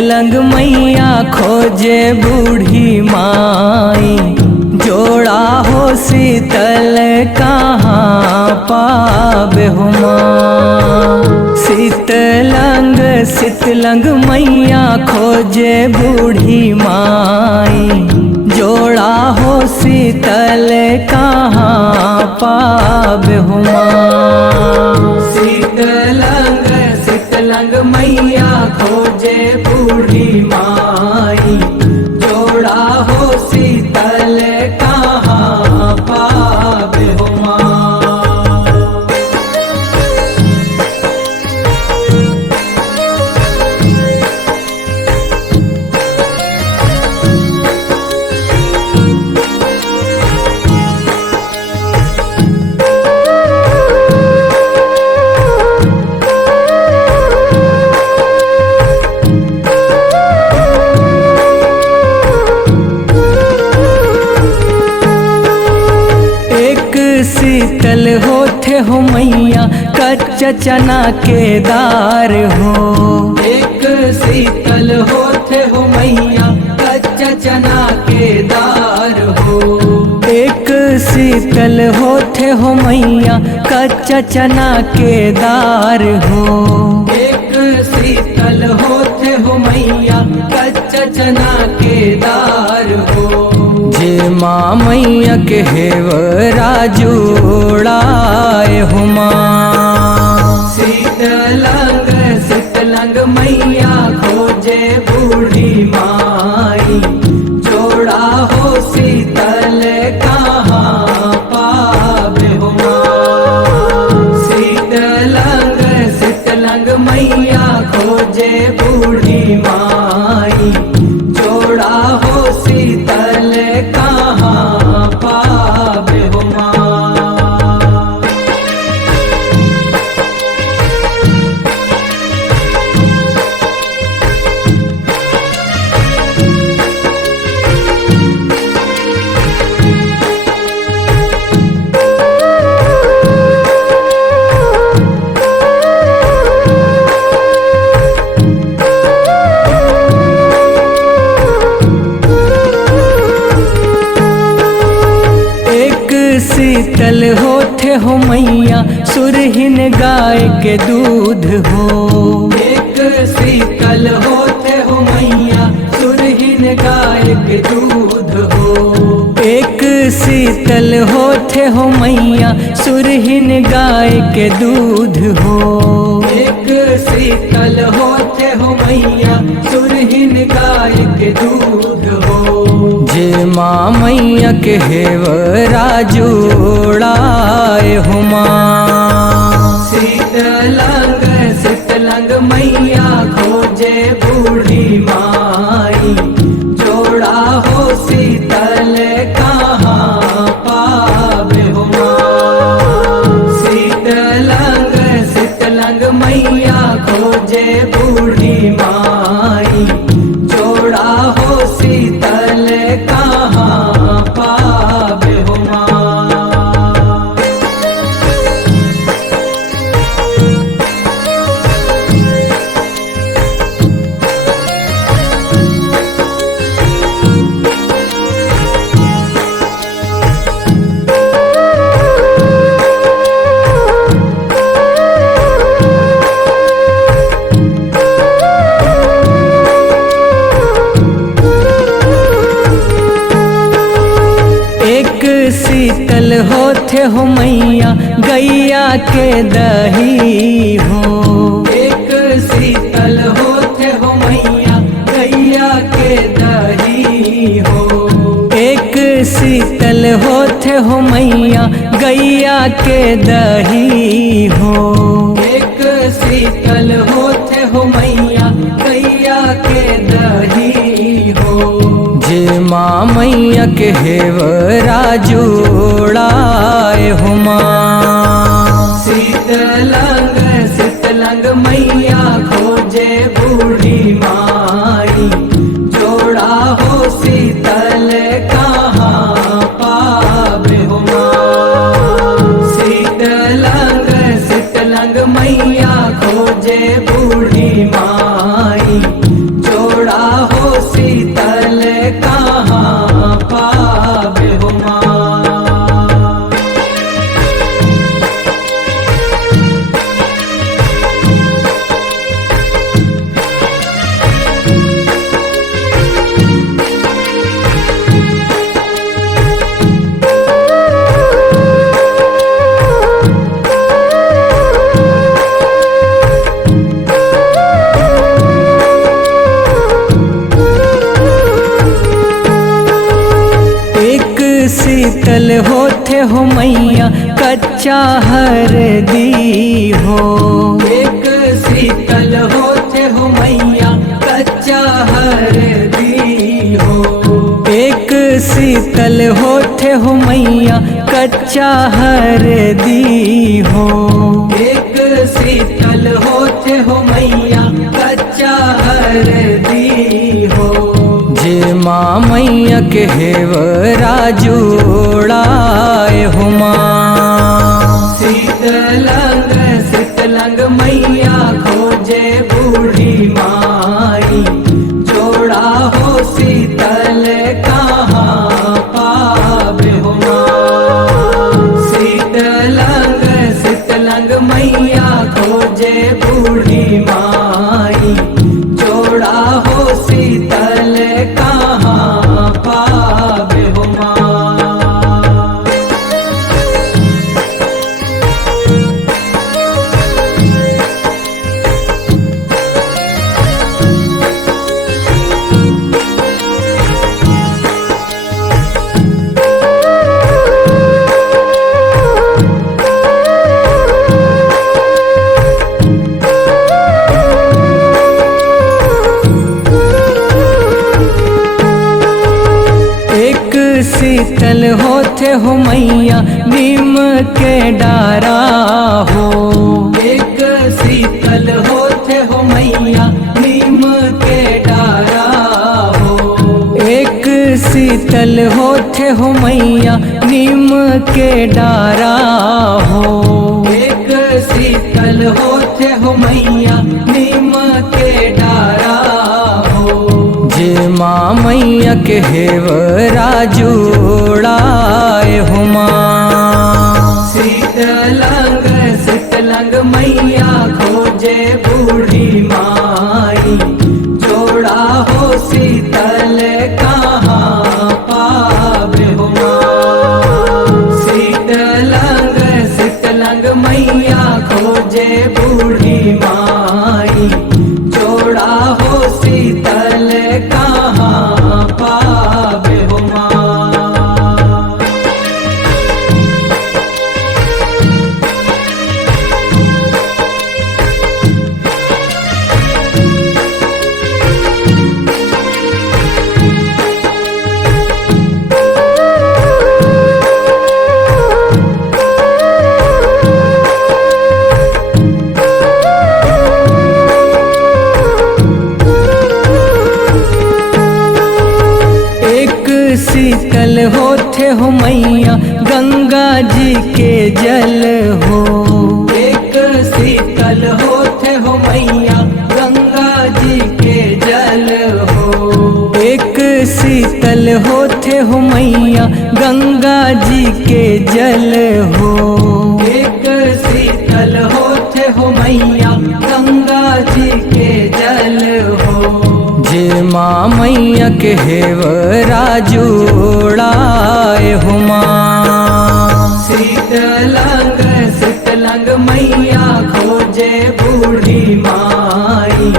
शीतलंग मैया खोजे बूढ़ी माई, जोड़ा हो शीतल कहाँ पावे हो माँ। शीतलंग मैया खोजे बूढ़ी माई, जोड़ा हो शीतल कहाँ पावे हो माँ। शीतलंग मैया खोजे बूढ़ी माई, जोड़ा हो शीतल कहाँ पावे हो माँ। शीतल होते हो मैया कच्चा चना के दार हो। एक शीतल होते हो मैया कच्चा चना के दार हो। एक शीतल होते हो मैया कच्चा चना के दार हो। एक शीतल होते हो मैया कच्चा चना के दार हो। जे माँ मैया के हेवरा जोड़ाए हो माँ। शीतलंग मैया खोजे बूढ़ी माई, जोड़ा हो शीतल कहाँ पावे हो माँ। शीतलंग मैया खोजे बूढ़ी माई, जोड़ा हो शीतल कहाँ पावे हो माँ। शीतल होते हो मैया सुरहीन गाय के दूध हो। एक शीतल होते हो मैया सुरहीन गाय के दूध हो। एक शीतल होते हो मैया सुरहीन गाय के दूध हो। एक शीतल होते हो मैया सुरहीन गाय के दूध हो। जे माँ मैया के हेवरा जोड़ाए हो माँ। शीतलंग मैया खोजे बूढ़ी माई, जोड़ा हो शीतल कहाँ पावे हो माँ। शीतलंग मैया खोजे बूढ़ी माई, जोड़ा हो शीतल कहाँ पावे हो माँ। शीतल होते हो मैया गैया के दही हो। एक शीतल होते हो मैया गैया के दही हो। एक शीतल होते हो मैया गैया के दही हो। एक शीतल होते हो मैया गैया के दही हो। जे माँ मैया के हेवरा जोड़ाए हो माँ। शीतलंग मैया खोजे बूढ़ी माई, जोड़ा हो शीतल कहाँ पावे हो माँ। शीतलंग मैया खोजे बूढ़ी माई, जोड़ा शीतल होते हो मैया कच्चा हरदी हो। एक शीतल होते हो मैया कच्चा हरदी हो। एक शीतल होते हो मैया कच्चा हरदी हो। एक शीतल होते हो मैया कच्चा हरदी हो। जे माँ मैया के हेवरा जोड़ाए हो माँ। शीतलंग शीतलंग मैया खोजे बूढ़ी माई। जोड़ा हो शीतल कहाँ पावे हो माँ। शीतलंग शीतलंग मैया खोजे बूढ़ी माई। जोड़ा हो शीतल कहाँ पावे हो माँ। शीतल होते हो मैया नीम के डारा हो। एक शीतल होते हो मैया नीम के डारा हो। एक शीतल होते हो मैया नीम के डारा हो। एक शीतल होते हो मैया नीम के डारा हो। जे माँ मैया के हेवरा जोड़ाए हो माँ। शीतलंग शीतलंग मैया खोजे बूढ़ी माई। जोड़ा हो शीतल कहाँ पावे हो माँ। शीतलंग शीतलंग मैया खोजे बूढ़ी माई। जोड़ा हो शीतल कहाँ पावे हो माँ। शीतल होते हो मैया गंगा जी के जल हो। एक शीतल होते हो मैया गंगा जी के जल हो। एक शीतल होते हो मैया गंगा जी के जल हो। एक शीतल होते हो मैया गंगा जी के जल हो। जे माँ मैया के हेवरा जोड़ाए हो माँ। शीतलंग शीतलंग मैया खोजे बूढ़ी माई।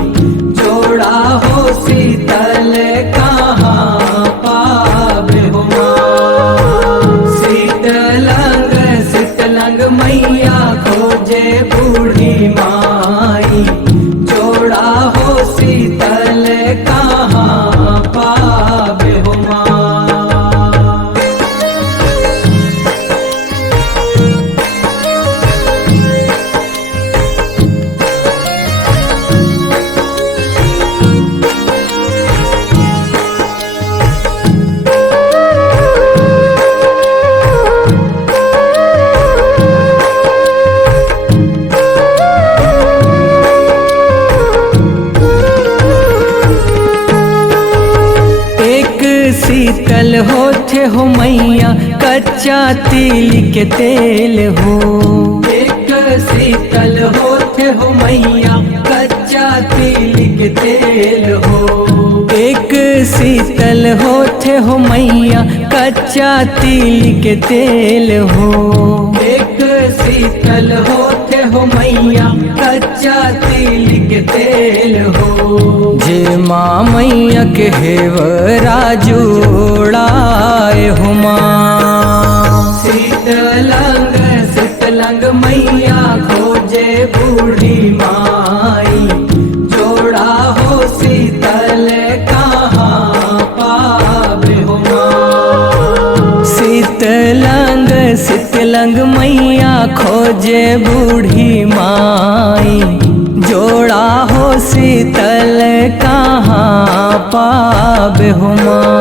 जोड़ा हो शीतल कहाँ पावे हो माँ। शीतलंग शीतलंग मैया खोजे बूढ़ी माई। जोड़ा हो शीतल कहाँ पावे हो माँ। शीतल होते हो मैया कच्चा तिल के तेल हो। एक शीतल होते हो मैया कच्चा तिल के तेल हो। एक शीतल होते हो मैया कच्चा तिल के तेल हो। एक शीतल होते हो मैया कच्चा तिल के तेल हो। जे माँ मैया के हेवरा जोड़ाए हो माँ। बूढ़ी माई, जोड़ा हो शीतल कहाँ पावे हो माँ। शीतलंग मैया खोजे बूढ़ी माई, जोड़ा हो शीतल कहाँ पावे हो माँ।